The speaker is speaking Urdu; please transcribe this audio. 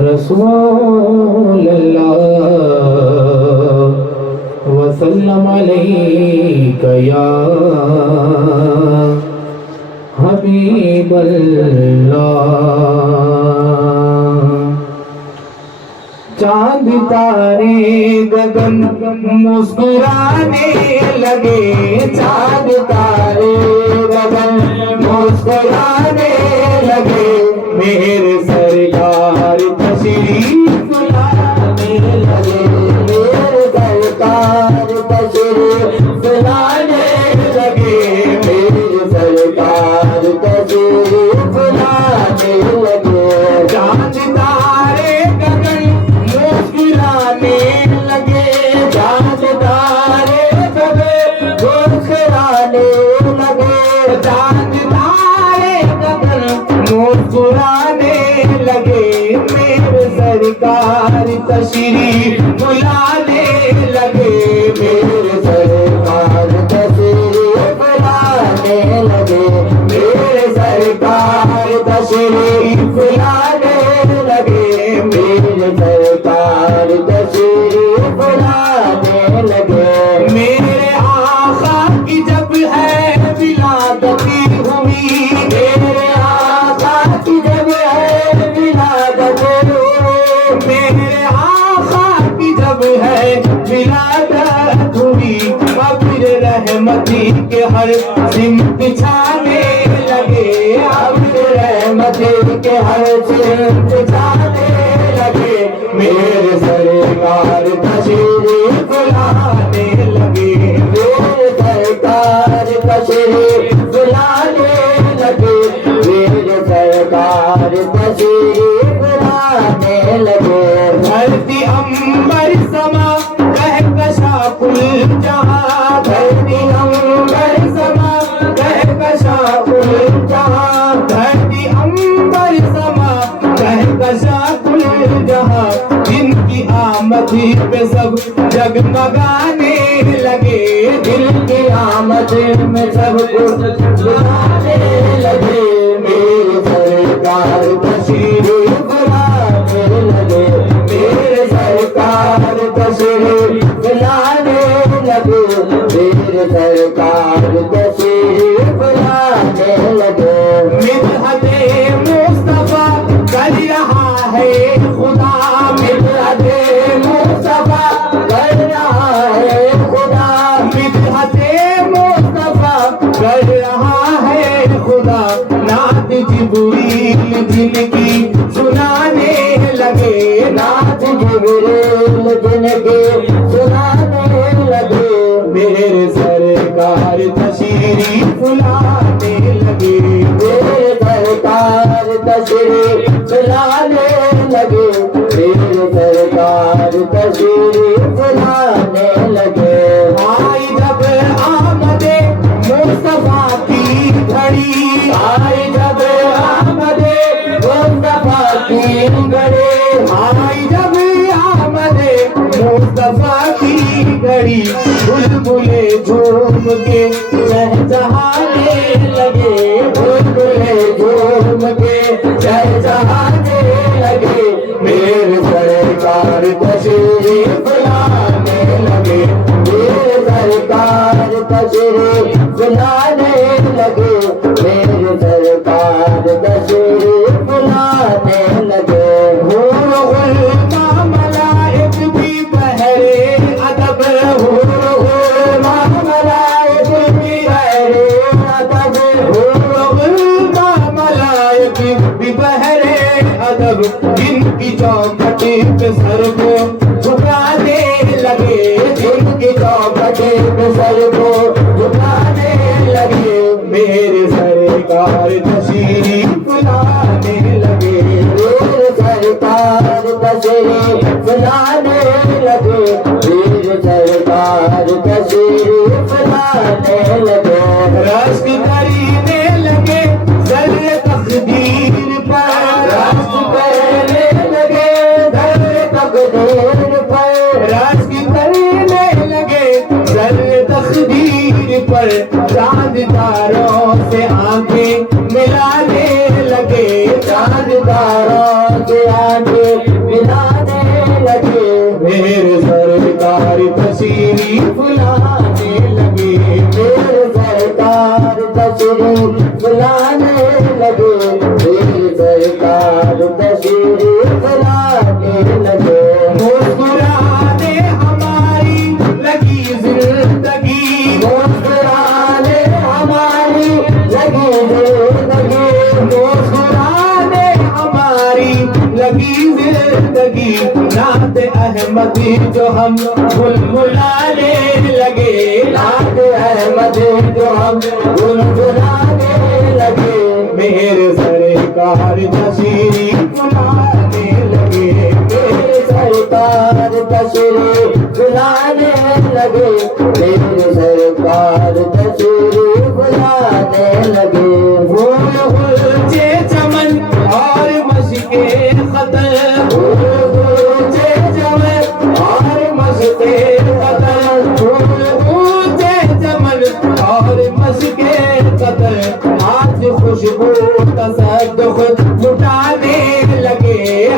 رسول اللہ وسلم علیک یا حبیب اللہ۔ چاند تارے گگن مسکرانے لگے، چاند تارے گگن مسکرانے لگے، میرے سرکار تشریف لانے لگے، میرے سرکار تشریف لانے لگے، میرے سرکار تشریف لانے لگے۔ چاند تارے گگن مسکرانے لگے، چاند تارے گگن مسکرانے لگے، چاند تارے گگن مسکرانے لگے، میرے سرکار تشریف لانے لگے، میرے سرکار تشریف لانے لگے، میرے سرکار تشریف لانے لگے، میرے سرکار تشریف لانے لگے۔ میرے آقا کی جب ہے ولادتی ہوئی، میرے آقا کی جب ہے ولادت ہوئی، میرے آقا کی جب ہے ولادت ہوئی، ابر رحمتی کے ہر سمت چھانے لگے، ابر رحمتی کے ہر سمت چھانے لگے، میرے سرکار تشریف لانے لگے، میرے سرکار تشریف لانے لگے، میرے سرکار تشریف لانے لگے۔ دھرتی عنبر سما کہکشاں کل جہاں، دھرتی عنبر سما کہکشاں کل جہاں، دھرتی عنبر سما کہکشاں کل جہاں، جن کی آمد پہ سب جگمگانے لگے، دل کی آمد میں سب کچھ جگانے لگے، میرے سرکار تشریف لانے لگے، میرے سرکار تشریف لانے لگے، میرے سرکار تشریف لانے لگے۔ مدحت مصطفیٰ کر رہا ہے خدا، مدحت مصطفیٰ کر رہا ہے خدا، مدحت مصطفیٰ کر رہا ہے خدا، نعت جبریل جن کی سنانے لگے، نعت جبریل جن کی سنانے لگے، میرے سرکار تشریف لانے لگے، میرے سرکار تشریف لانے لگے، میرے سرکار تشریف لانے لگے۔ آئی جب آمد مصطفیٰ کی گھڑی، آئی جب آمد مصطفیٰ کی گھڑی، آئی جب آمد مصطفیٰ کی گھڑی، بلبلے جھوم کے چہچہانے لگے، بلبلے جھوم کے چہچہانے لگے، میرے سرکار تشریف لانے لگے، میرے سرکار تشریف لانے لگے، میرے سرکار تشریف لانے لگے۔ حور غلام ملائک بھی بہرے ادب، حور غلام ملائک بھی بہرے ادب، حور غلام ملائک بھی بہرے ادب، جن کی چوکھٹ پہ سر کو جھکانے لگے، جن کی چوکھٹ پہ سر کو جھکانے لگے، میرے سرکار تشریف لانے لگے، میرے سرکار تشریف لانے لگے، میرے سرکار تشریف لانے لگے۔ رشک کرنے لگے زر تقدیر پر، رشک کرنے لگے زر تقدیر پر، رشک کرنے لگے زر تقدیر پر، چاند تاروں سے آنکھیں ملانے لگے، چاند تاروں زندگی نعت احمدی جو ہم گنگنانے لگے نعت احمدی جو ہم گنگنانے لگے میرے سرکار تشریف لانے لگے میرے سرکار تشریف لانے لگے میرے سرکار تشریف لانے لگے پھول غلچے چمن اور مشکے خطر پھول غلچے چمن اور مشکے خطر پھول غلچے چمن اور مشکے خطر آج خوشبو تصدق لٹانے لگے